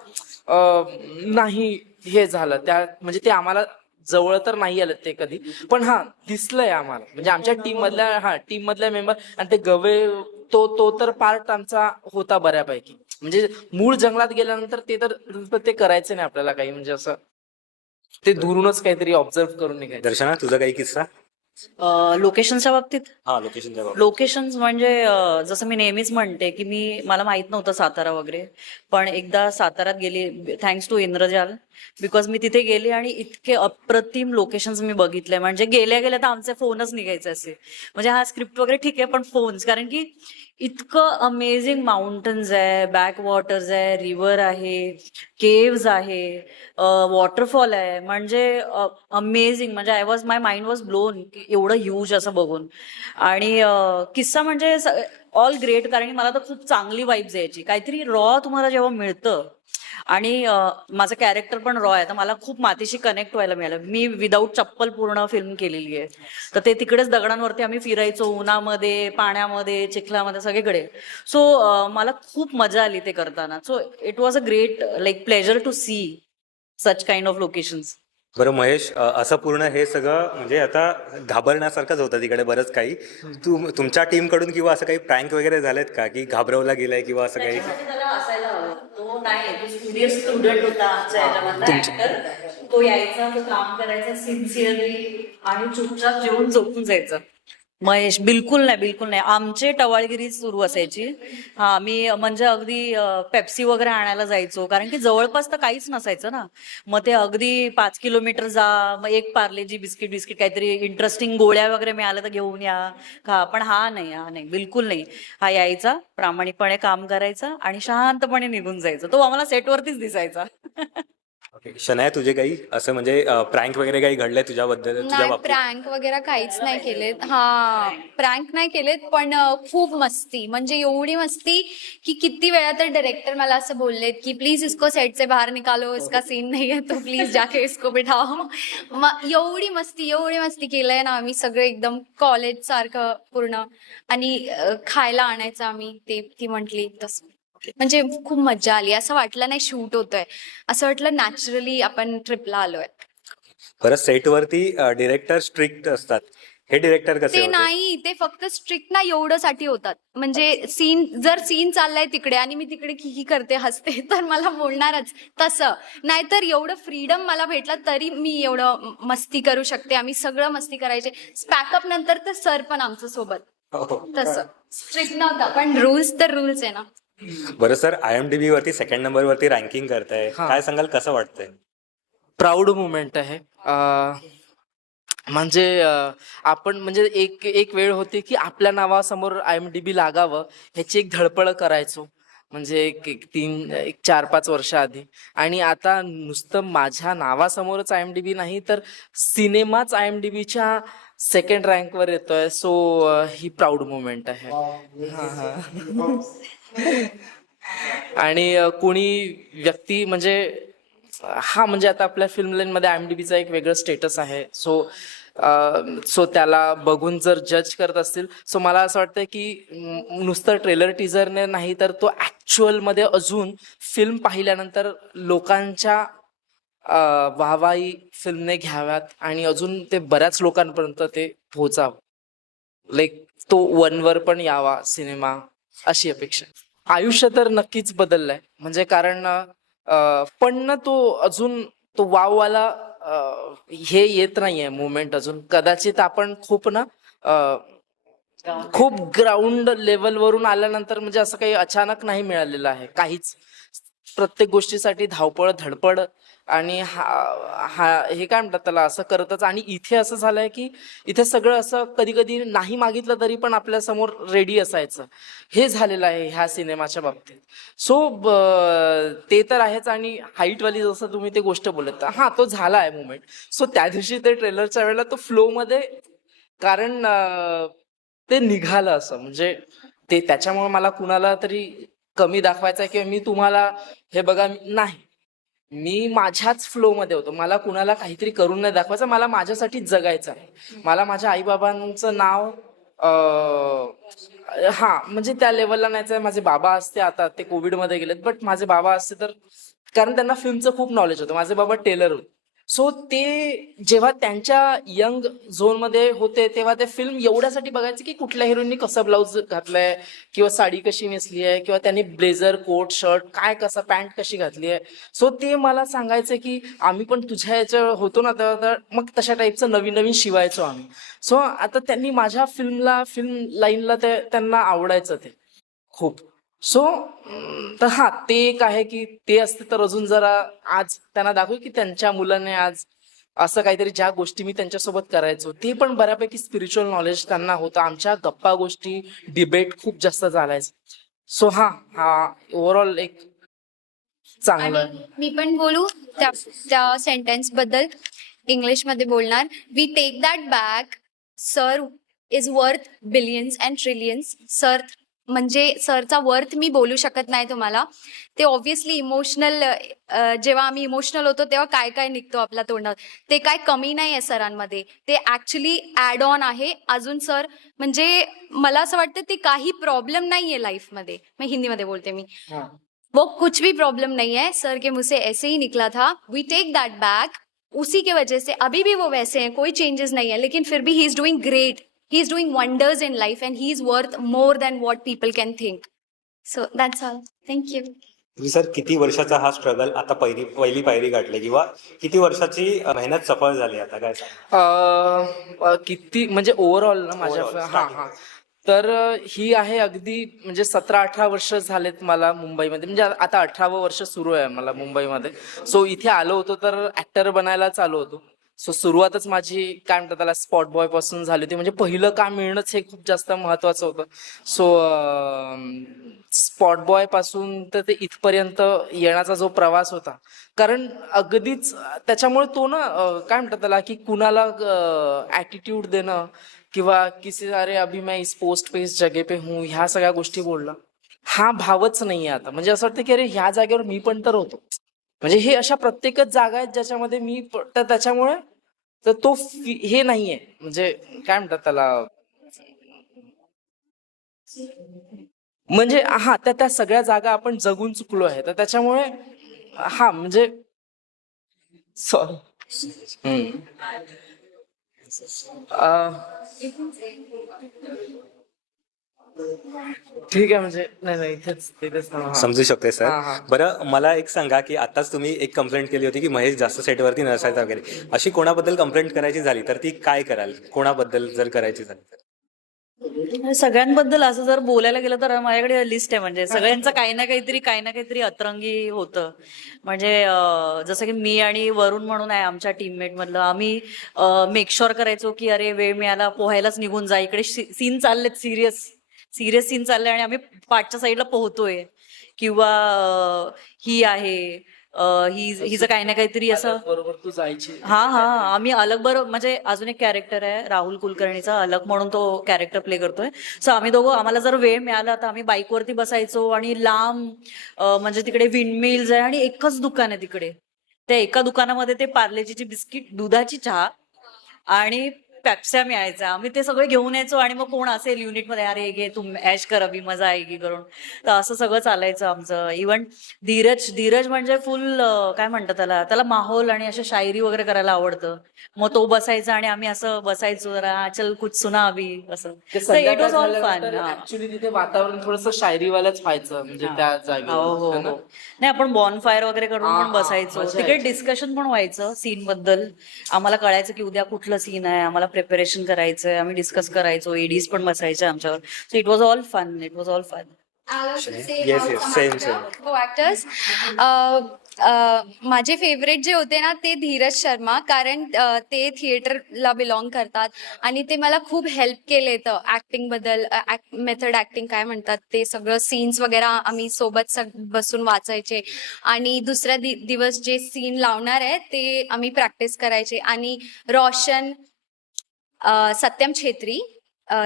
नाही हे झालं त्या, म्हणजे ते आम्हाला जवळ तर नाही आलं ते कधी, पण दिसलंय आम्हाला, म्हणजे आमच्या टीम मधल्या मेंबर. आणि ते गवे तो तर पार्ट आमचा होता बऱ्यापैकी, म्हणजे मूळ जंगलात गेल्यानंतर ते करायचं नाही आपल्याला काही, म्हणजे असं ते दुरूनच काहीतरी ऑब्झर्व करून निघायचं. दर्शना, तुझा काही किस्सा? लोकेशनच्या बाबतीत हा, लोकेशनच्या बाबतीत. लोकेशन्स म्हणजे जसं मी नेहमीच म्हणते की मला माहित नव्हतं सातारा वगैरे, पण एकदा साताऱ्यात गेली थँक्स टू इंद्रजाल, बिकॉज मी तिथे गेले आणि इतके अप्रतिम लोकेशन्स मी बघितले, म्हणजे गेल्या तर आमचे फोनच निघायचे असे, म्हणजे हा स्क्रिप्ट वगैरे ठीक आहे पण फोन्स, कारण की इतकं अमेझिंग माउंटन्स आहे, बॅक वॉटर्स आहे, रिव्हर आहे, केव्ज आहे, वॉटरफॉल आहे, म्हणजे अमेझिंग, म्हणजे माय माइंड वॉज ब्लोन एवढं ह्यूज असं बघून. आणि किस्सा म्हणजे ऑल ग्रेट, कारण की मला तर खूप चांगली वाईब्स यायची, काहीतरी रॉ तुम्हाला जेव्हा मिळतं. आणि माझं कॅरेक्टर पण रॉ आहे, तर मला खूप मातीशी कनेक्ट व्हायला मिळालं. मी विदाऊट चप्पल पूर्ण फिल्म केलेली आहे, तर ते तिकडेच दगडांवरती आम्ही फिरायचो, उन्हामध्ये, पाण्यामध्ये, चिखलामध्ये, सगळीकडे. सो मला खूप मजा आली ते करताना. So it was a great pleasure to see such kind of locations. बरं महेश, असं पूर्ण हे सगळं म्हणजे आता घाबरण्यासारखंच होतं तिकडे बरंच काही. तुमच्या टीम कडून किंवा असं काही प्रँक वगैरे झालेत का की घाबरवला गेलाय किंवा असं काही? त्याला असायला हवं, तो नाही, तो सिरियस स्टुडंट होता आमच्या ह्याच्यामधला ऍक्टर. तो यायचा, तो काम करायचा सिन्सिअरली आणि चुपचाप जेवून झोपून जायचा. महेश बिलकुल नाही. आमचे टवाळगिरी सुरू असायची. मी म्हणजे अगदी पेप्सी वगैरे आणायला जायचो, कारण की जवळपास तर काहीच नसायचं ना. मग ते अगदी 5 किलोमीटर जा, मग एक पार्लेजी बिस्किट काहीतरी इंटरेस्टिंग गोळ्या वगैरे मिळाल्या तर घेऊन या का. पण हा नाही, बिलकुल नाही. हा यायचा, प्रामाणिकपणे काम करायचा आणि शांतपणे निघून जायचा. तो आम्हाला सेटवरतीच दिसायचा. शनाया, तुझे काही असं म्हणजे प्रँक वगैरे काही घडलंय तुझ्याबद्दल तुझ्या नाही, बाबतीत? प्रँक वगैरे काहीच नाही केलेत. हा, प्रँक नाही केलेत, पण खूप मस्ती, म्हणजे एवढी मस्ती की किती वेळा तर डायरेक्टर मला असं बोललेत की प्लीज इसको सेट से बाहर निकालो, इसका सीन नहीं है तो प्लीज जाके इसको बिठाओ. एवढी मस्ती केलंय ना आम्ही सगळे, एकदम कॉलेज सारखं पूर्ण. आणि खायला आणायचं आम्ही, ते ती म्हटली तसं. म्हणजे खूप मज्जा आली, असं वाटलं नाही शूट होतोय, असं वाटलं नॅचरली आपण ट्रिपला आलोय. परत सेटवरती डिरेक्टर स्ट्रिक्ट असतात, हे डिरेक्टर कसे ते होते? नाही, ते फक्त स्ट्रिक्ट ना एवढ्यासाठी होतात, म्हणजे जर सीन चाललाय तिकडे आणि मी तिकडे खिखी करते, हसते, तर मला बोलणारच. तसं नाहीतर एवढं फ्रीडम मला भेटला तरी मी एवढं मस्ती करू शकते. आम्ही सगळं मस्ती करायचे. पॅकअप नंतर तर सर पण आमच्या सोबत. हो. तसं स्ट्रिक्ट नव्हता, पण रूल्स तर रूल्स आहे ना. बरं सर, IMDb वरती सेकंड नंबर वरती रँकिंग करताय, हा. काय सांगाल, कसं वाटतंय? प्राऊड मुमेंट आहे. म्हणजे आपण म्हणजे एक एक वेळ होती की आपल्या नावासमोर IMDb लागावं ह्याची एक धडपड करायचो, म्हणजे एक 4-5 वर्ष आधी. आणि आता नुसतं माझ्या नावासमोरच IMDb नाही तर सिनेमाच IMDbच्या सेकंड रँकवर येतोय. सो ही प्राऊड मुमेंट आहे. आणि कोणी व्यक्ती म्हणजे हा म्हणजे आता आपल्या फिल्म लाईनमध्ये IMDbचा एक वेगळं स्टेटस आहे. सो त्याला बघून जर जज करत असतील, सो मला असं वाटतं की नुसतं ट्रेलर टीजरने नाही तर तो ॲक्च्युअलमध्ये अजून फिल्म पाहिल्यानंतर लोकांच्या वाहवाही फिल्मने घ्याव्यात आणि अजून ते बऱ्याच लोकांपर्यंत ते पोहोचावं. लाईक तो 1वर पण यावा सिनेमा, अशी अपेक्षा. आयुष्य तर नक्कीच बदललंय, म्हणजे कारण पण ना तो अजून तो वाववाला हे येत नाहीये मुवमेंट अजून. कदाचित आपण खूप ग्राउंड लेवलवरून आल्यानंतर, म्हणजे असं काही अचानक नाही मिळालेलं आहे काहीच. प्रत्येक गोष्टीसाठी धावपळ, धडपड आणि हे काय म्हणतात त्याला, असं करतच. आणि इथे असं झालंय की इथे सगळं असं कधी कधी नाही मागितलं तरी पण आपल्या समोर रेडी असायचं, हे झालेलं आहे ह्या सिनेमाच्या बाबतीत. सो ते तर आहेच. आणि हाईटवाली जसं तुम्ही ते गोष्ट बोलत, हा तो झाला आहे मुवमेंट. सो त्या दिवशी ते ट्रेलरच्या वेळेला तो फ्लोमध्ये, कारण ते निघालं असं, म्हणजे ते त्याच्यामुळे मला कुणाला तरी कमी दाखवायचं किंवा मी तुम्हाला हे बघा नाही, मी माझ्याच फ्लो मध्ये होतो. मला कुणाला काहीतरी करून नाही दाखवायचं, मला माझ्यासाठी जगायचं आहे. मला माझ्या आईबाबांचं नाव हा म्हणजे त्या लेवलला न्यायचं. माझे बाबा असते, आता ते कोविडमध्ये गेलेत, बट माझे बाबा असते तर, कारण त्यांना फिल्मचं खूप नॉलेज होतं. माझे बाबा टेलर होते. सो ते जेव्हा त्यांच्या यंग झोनमध्ये होते तेव्हा ते फिल्म एवढ्यासाठी बघायचे की कुठल्या हिरोईननी कसं ब्लाऊज घातलंय किंवा साडी कशी नेसली आहे किंवा त्यांनी ब्लेझर, कोट, शर्ट काय कसं, पॅन्ट कशी घातली आहे. सो ते मला सांगायचं की आम्ही पण तुझ्या ह्याच्या होतो ना तेव्हा, मग तशा टाईपचं नवीन नवीन शिवायचो आम्ही. सो आता त्यांनी माझ्या फिल्म लाईनला त्यांना आवडायचं ते खूप. सो तर हा ते एक आहे की ते असते तर अजून जरा आज त्यांना दाखवू की त्यांच्या मुलाने आज असं काहीतरी, ज्या गोष्टी मी त्यांच्यासोबत करायचो ते पण बऱ्यापैकी स्पिरिच्युअल नॉलेज त्यांना होतं. आमच्या गप्पा गोष्टी, डिबेट खूप जास्त चालायचं. सो हा ओव्हरऑल एक चांगलं आहे. आणि मी पण बोलू त्या सेंटेन्स बद्दल, इंग्लिश मध्ये बोलणार. We take that back, sir is worth billions and trillions. Sir म्हणजे सरचा वर्थ मी बोलू शकत नाही तुम्हाला. ते ऑब्व्हियसली इमोशनल, जेव्हा आम्ही इमोशनल होतो तेव्हा काय काय निघतो आपल्या तोंडात, ते काय कमी नाही आहे सरांमध्ये, ते ऍक्च्युली ऍड ऑन आहे. अजून सर म्हणजे मला असं वाटतं ते काही प्रॉब्लेम नाहीये लाईफ मध्ये. मैं हिंदी मध्ये बोलते मी, वो कुछ भी प्रॉब्लम नहीं है. सर के मुंह से ऐसे ही निकला था, वी टेक दैट बैक. उसी के वजह से अभी भी वो वैसे हैं, कोई चेंजेस नहीं है, लेकिन फिर भी he is doing great, he is doing wonders in life and he is worth more than what people can think. So that's all. Thank you. तुम्ही सर किती वर्षाचा हा स्ट्रगल आता पहिली पायरी गाठली, किंवा किती वर्षाची मेहनत सफळ झाली, आता काय सांगा? किती म्हणजे ओव्हरऑल ना माझ्या Overall, हा तर ही आहे अगदी म्हणजे 17-18 वर्ष झालेत मला मुंबईमध्ये, म्हणजे आता 18वं वर्ष सुरू आहे मला मुंबईमध्ये. सो इथे आलो होतो तर ऍक्टर बनायलाच आलो होतो. सो सुरुवातच माझी काय म्हणतात त्याला स्पॉट बॉय पासून झाली होती. म्हणजे पहिलं काम मिळणंच हे खूप जास्त महत्वाचं होतं. सो स्पॉट बॉय पासून तर ते इथपर्यंत येण्याचा जो प्रवास होता, कारण अगदीच त्याच्यामुळे तो ना काय म्हणतात त्याला की कुणाला ॲटिट्यूड देणं किंवा किसी अरे अभी मैं इस पोस्ट पे इस जगह पे हूँ ह्या सगळ्या गोष्टी बोलणं हा भावच नाहीये आता. म्हणजे असं वाटतं की अरे ह्या जागेवर मी पण तर होतो. म्हणजे हे अशा प्रत्येकच जागा आहेत ज्याच्यामध्ये तर त्याच्यामुळे तर तो हे नाहीये. म्हणजे काय म्हणतात त्याला, म्हणजे हा त्या सगळ्या जागा आपण जगून चुकलो आहे. तर त्याच्यामुळे हा म्हणजे सॉरी ठीक आहे. म्हणजे नाही इथेच थांबा. हा. समजू शकते सर. हा, हा. बरं मला एक सांगा की आताच तुम्ही एक कंप्लेंट केली होती की महेश जास्त सेटवरती नसायचा वगैरे, अशी कोणाबद्दल कंप्लेंट करायची झाली तर ती काय कराल? कोणाबद्दल जर करायची झाली तर? सगळ्यांबद्दल असं जर बोलायला गेलं तर माझ्याकडे लिस्ट आहे. म्हणजे सगळ्यांचं काही ना काहीतरी अतरंगी होतं. म्हणजे जसं की मी आणि वरुण म्हणून आहे आमच्या टीममेट मधलं, आम्ही मेक शुअर करायचो की अरे वेळ मिळाला पोहायलाच निघून जा, इकडे सीन चाललेत, सिरियस सीन चालले आणि आम्ही पाठच्या साईडला पोहतोय, किंवा ही आहे हिचं काही ना काहीतरी असं. बरोबर तू जायची. हा हा आम्ही अलग बरोबर, म्हणजे अजून एक कॅरेक्टर आहे राहुल कुलकर्णीचा, अलग म्हणून तो कॅरेक्टर प्ले करतोय. सो आम्ही दोघं, आम्हाला जर वेळ मिळाला तर आम्ही बाईकवरती बसायचो आणि लांब म्हणजे तिकडे विंडमिल्स आहे आणि एकच दुकान आहे तिकडे. त्या एका दुकानामध्ये ते पार्लेजीची बिस्किट, दुधाची चहा आणि पेप्स्या मिळायच्या. आम्ही ते सगळे घेऊन यायचो आणि मग कोण असेल युनिटमध्ये, अरे घे तू ऍश कर अभि मजा आएगी करून. तर असं सगळं चालायचं आमचं. इव्हन धीरज म्हणजे फुल काय म्हणतात त्याला माहोल आणि अशा शायरी वगैरे करायला आवडतं. मग तो बसायचा आणि आम्ही असं बसायचो, जरा चल कुछ सुना अभि असं. It was all fun. Actually तिथे वातावरण थोडंसं शायरीवालंच व्हायचं. म्हणजे त्या हो जागेवर हो है ना? हो. नाही आपण बॉन फायर वगैरे करून हा, पण हा, बसायचो. मजा तिकडे यायची. डिस्कशन पण व्हायचं सीन बद्दल. आम्हाला कळायचं की उद्या कुठलं सीन आहे, आम्हाला प्रिपरेशन करायचंय, आम्ही डिस्कस करायचो. एडीज पण बसायचे आमच्यावर. So it was all fun. Yes, same. Actors माझे फेवरेट जे होते ना ते धीरज शर्मा, कारण ते थिएटरला बिलॉंग करतात आणि ते मला खूप हेल्प केले तर ऍक्टिंग बद्दल, मेथड ऍक्टिंग काय म्हणतात ते सगळं, सीन्स वगैरे आम्ही सोबत बसून वाचायचे आणि दुसऱ्या दिवस जे सीन लावणार आहे ते आम्ही प्रॅक्टिस करायचे. आणि रोशन सत्यम छेत्री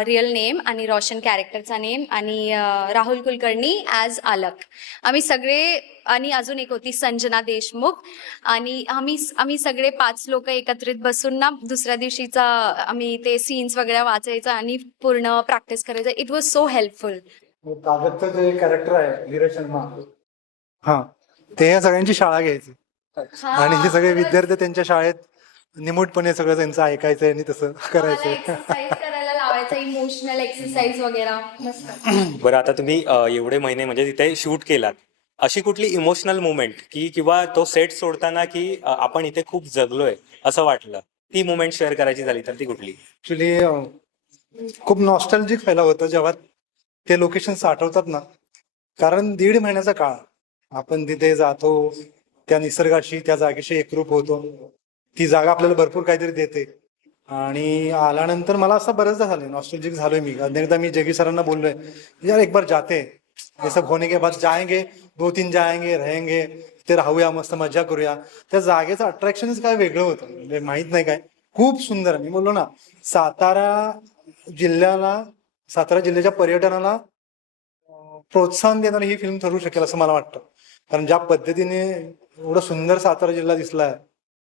रिअल नेम आणि रोशन कॅरेक्टरचा नेम, आणि राहुल कुलकर्णी ॲज आलक, आम्ही सगळे, आणि अजून एक होती संजना देशमुख, आणि आम्ही सगळे 5 लोक एकत्रित बसून ना दुसऱ्या दिवशीचा आम्ही ते सीन्स वगैरे वाचायचं आणि पूर्ण प्रॅक्टिस करायचं. It was so helpful. कागदचं जे कॅरेक्टर आहे धीरज शर्मा, हा ते या सगळ्यांची शाळा घ्यायची आणि हे सगळे विद्यार्थी त्यांच्या शाळेत निमूटपणे सगळं त्यांचं ऐकायचंय आणि तसं करायचंय. एक्सरसाइज करायला लावायचं, इमोशनल एक्सरसाइज वगैरे मस्त. बरं आता तुम्ही एवढे महिने म्हणजे तिथे शूट केलात, अशी कुठली इमोशनल मुवमेंट की किंवा तो सेट सोडताना की आपण इथे खूप जगलोय असं वाटलं, ती मुवमेंट शेअर करायची झाली तर ती कुठली? ऍक्च्युली खूप नॉस्टॅल्जिक व्हायला होतं जेव्हा ते लोकेशन आठवतात ना, कारण 1.5 महिन्याचा काळ आपण तिथे जातो, त्या निसर्गाशी त्या जागेशी एकरूप होतो. ती जागा आपल्याला भरपूर काहीतरी देते. आणि आल्यानंतर मला असं बरेचदा झालंय, नॉस्टॅल्जिक झालोय मी. अनेकदा मी जगी सरांना बोललोय, यार एक बार जाते, ये सब होने के बाद जाएंगे, 2-3 जाएंगे, रहेंगे, ते राहूया, मस्त मजा करूया. त्या जागेचं अट्रॅक्शनच काय वेगळं होतं, म्हणजे माहित नाही काय, खूप सुंदर. मी बोललो ना, सातारा जिल्ह्याच्या पर्यटनाला प्रोत्साहन देणारी ही फिल्म ठरू शकेल असं मला वाटतं. कारण ज्या पद्धतीने एवढं सुंदर सातारा जिल्हा दिसलाय,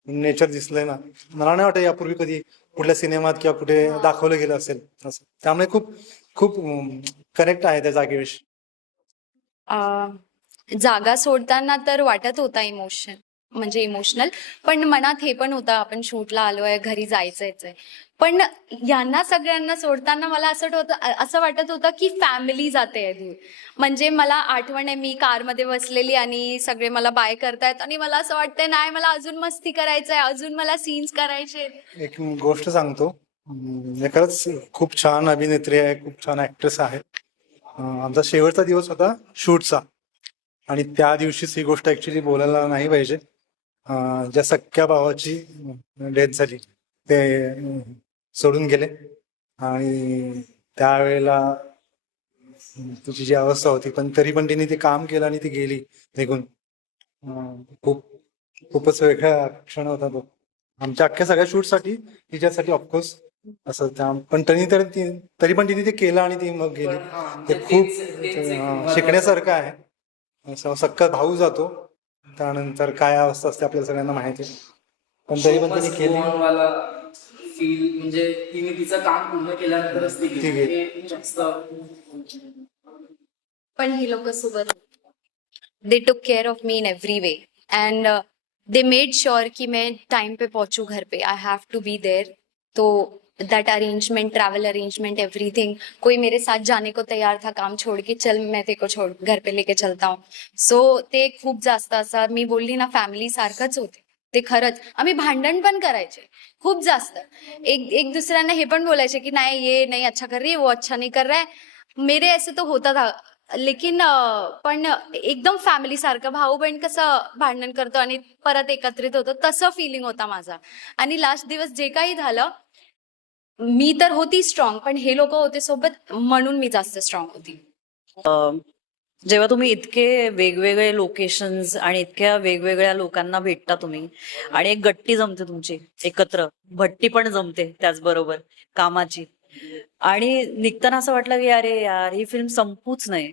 नेचर दिसलंय ना, मला नाही वाटत यापूर्वी कधी कुठल्या सिनेमात किंवा कुठे दाखवलं गेलं असेल असं. त्यामुळे खूप खूप कनेक्ट आहे त्या जागेविषयी. जागा सोडताना तर वाटत होता इमोशनल, पण मनात हे पण होतं आपण शूटला आलोय, घरी जायचंच आहे. पण यांना सगळ्यांना सोडताना मला असं वाटत होतं की फॅमिली जाते दूर. म्हणजे मला आठवण आहे, मी कारमध्ये बसलेली आणि सगळे मला बाय करतायत आणि मला असं वाटतंय नाही, मला अजून मस्ती करायचंय, अजून मला सीन्स करायचे. एक गोष्ट सांगतो, खरंच खूप छान अभिनेत्री आहे, खूप छान ऍक्ट्रेस आहे. आमचा शेवटचा दिवस होता शूटचा आणि त्या दिवशीच ही गोष्ट ऍक्च्युली बोलायला नाही पाहिजे. ज्या सख्या भावाची डेथ झाली ते सोडून गेले आणि त्यावेळेला तुझी जी अवस्था होती, पण तरी पण तिने ते काम केलं आणि ती गेली निघून. खूपच वेगळा क्षण होता तो आमच्या अख्ख्या सगळ्या शूटसाठी, तिच्यासाठी ऑफकोर्स असं त्या, पण तरी पण तिने ते केलं आणि ती मग गेली. ते खूप शिकण्यासारखं आहे. असं सक्का भाऊ जातो, त्यानंतर काय अवस्था असते आपल्याला सगळ्यांना माहिती आहे. पण तरी पण तिने केली. वाला फील म्हणजे तिने तिचं काम पूर्ण केल्यानंतरच ती ती गेली. हे जास्त पण हे लोक सोबत they took care of me in every way and they made sure कि मैं टाइम पे पहुंचू घर पे. I have to be there. तो that arrangement, travel arrangement, everything. कोई मेरे साथ जाने को तैयार था काम छोड़ के, चल मैं तेको छोड़ घर पे लेके चलता हूँ. सो ते खूप जास्त असं मी बोलली ना फॅमिली सारखंच होते ते. खरंच आम्ही भांडण पण करायचे खूप जास्त. एक दुसऱ्यांना हे पण बोलायचे की नाही ये नहीं अच्छा कर रही है, वो अच्छा नहीं कर रहा है. मेरे ऐसे तो होता था, लेकिन पण एकदम फॅमिली सारखं भाऊ बहीण कसं भांडण करतो आणि परत एकत्रित होतो तसं फिलिंग होता माझा. आणि लास्ट दिवस जे काही झालं, मी तर होती स्ट्रॉंग, पण हे लोक होते सोबत म्हणून मी जास्त स्ट्रॉंग होती. जेव्हा तुम्ही इतके वेगवेगळे लोकेशन्स आणि इतक्या वेगवेगळ्या लोकांना भेटता तुम्ही, आणि एक गट्टी जमते तुमची एकत्र, भट्टी पण जमते त्याचबरोबर कामाची, आणि निघताना असं वाटलं की अरे यार ही फिल्म संपूच नाही,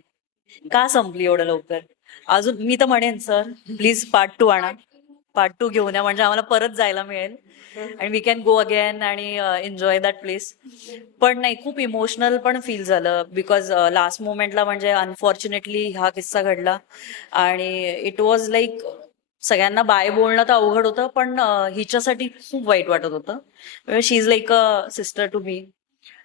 का संपली एवढं लवकर. अजून मी तर म्हणेन सर प्लीज पार्ट 2 आणा, पार्ट 2 घेऊन या, म्हणजे आम्हाला परत जायला मिळेल आणि वी कॅन गो अगेन आणि एन्जॉय दॅट प्लेस. पण नाही, खूप इमोशनल पण फील झालं बिकॉज लास्ट मोमेंटला म्हणजे अनफॉर्च्युनेटली हा किस्सा घडला आणि इट वॉज लाईक सगळ्यांना बाय बोलणं तर अवघड होतं, पण हिच्यासाठी खूप वाईट वाटत होतं. She is like a sister to me,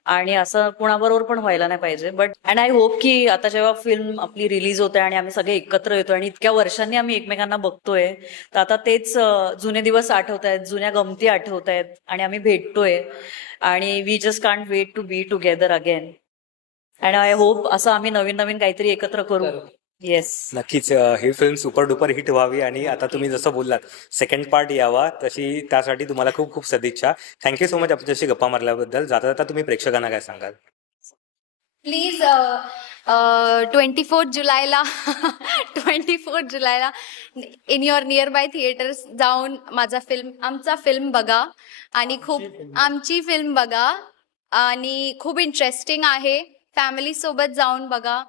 आणि असं कुणाबरोबर पण व्हायला नाही पाहिजे. बट अँड आय होप की आता जेव्हा फिल्म आपली रिलीज होते आणि आम्ही सगळे एकत्र येतोय आणि इतक्या वर्षांनी आम्ही एकमेकांना बघतोय, तर आता तेच जुने दिवस आठवत आहेत, जुन्या गमती आठवत आहेत आणि आम्ही भेटतोय आणि we just can't wait to be together again. And I hope असं आम्ही नवीन नवीन काहीतरी एकत्र करू. येस, नक्कीच ही फिल्म सुपर डुपर हिट व्हावी आणि आता तुम्ही जसं बोललात सेकंड पार्ट यावा, तशी त्यासाठी तुम्हाला खूप खूप सदिच्छा. थँक्यू सो मच आमच्याशी गप्पा मारल्याबद्दल. जाता जाता तुम्ही प्रेक्षकांना काय सांगाल? प्लीज 24 जुलैला 24 जुलैला in your near by theatres जाऊन आमचा फिल्म बघा आणि आमची फिल्म बघा आणि खूप इंटरेस्टिंग आहे. फॅमिली सोबत जाऊन बघा,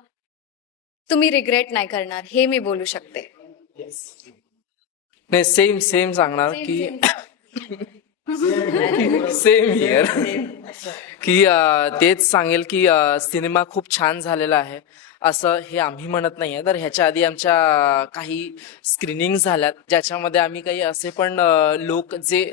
तुम्ही रिग्रेट नाही करणार, हे मी बोलू शकते. नाही, सेम सांगणार की सेम हिअर की तेच सांगेल की सिनेमा खूप छान झालेला आहे असं हे आम्ही म्हणत नाहीये. तर ह्याच्या आधी आमच्या काही स्क्रीनिंग झाल्यात ज्याच्यामध्ये आम्ही काही असे पण लोक जे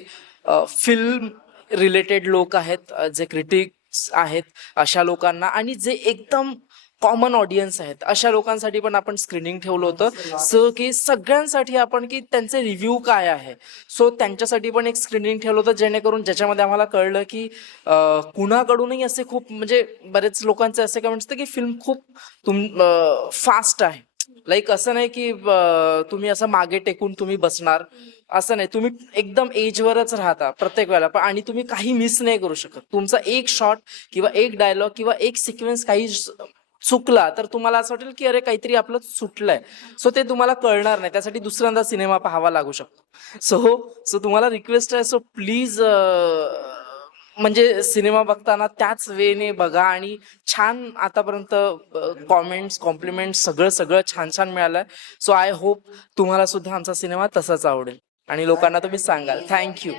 फिल्म रिलेटेड लोक आहेत, जे क्रिटिक्स आहेत, अशा लोकांना आणि जे एकदम कॉमन ऑडियन्स आहेत अशा लोकांसाठी पण आपण स्क्रीनिंग ठेवलं होतं. सो की सगळ्यांसाठी आपण की त्यांचे रिव्ह्यू काय आहे, सो त्यांच्यासाठी पण एक स्क्रीनिंग ठेवलं होतं, जेणेकरून ज्याच्यामध्ये आम्हाला कळलं की कुणाकडूनही असे खूप म्हणजे बरेच लोकांचे असे कमेंट्स होते की फिल्म खूप फास्ट आहे. लाईक असं नाही की तुम्ही असं मागे टेकून तुम्ही बसणार, असं नाही. तुम्ही एकदम एजवरच राहता प्रत्येक वेळेला पण, आणि तुम्ही काही मिस नाही करू शकत. तुमचा एक शॉट किंवा एक डायलॉग किंवा एक सिक्वेन्स काही चुकला तर तुम्हाला असं वाटेल की अरे काहीतरी आपलं सुटलंय. सो ते तुम्हाला कळणार नाही, त्यासाठी दुसऱ्यांदा सिनेमा पाहावा लागू शकतो. सो तुम्हाला रिक्वेस्ट आहे, सो प्लीज म्हणजे सिनेमा बघताना त्याच वेने बघा आणि छान आतापर्यंत कॉमेंट्स, कॉम्प्लिमेंट्स सगळं छान मिळालंय. सो आय होप तुम्हाला सुद्धा आमचा सिनेमा तसाच आवडेल आणि लोकांना तुम्ही सांगाल. थँक्यू.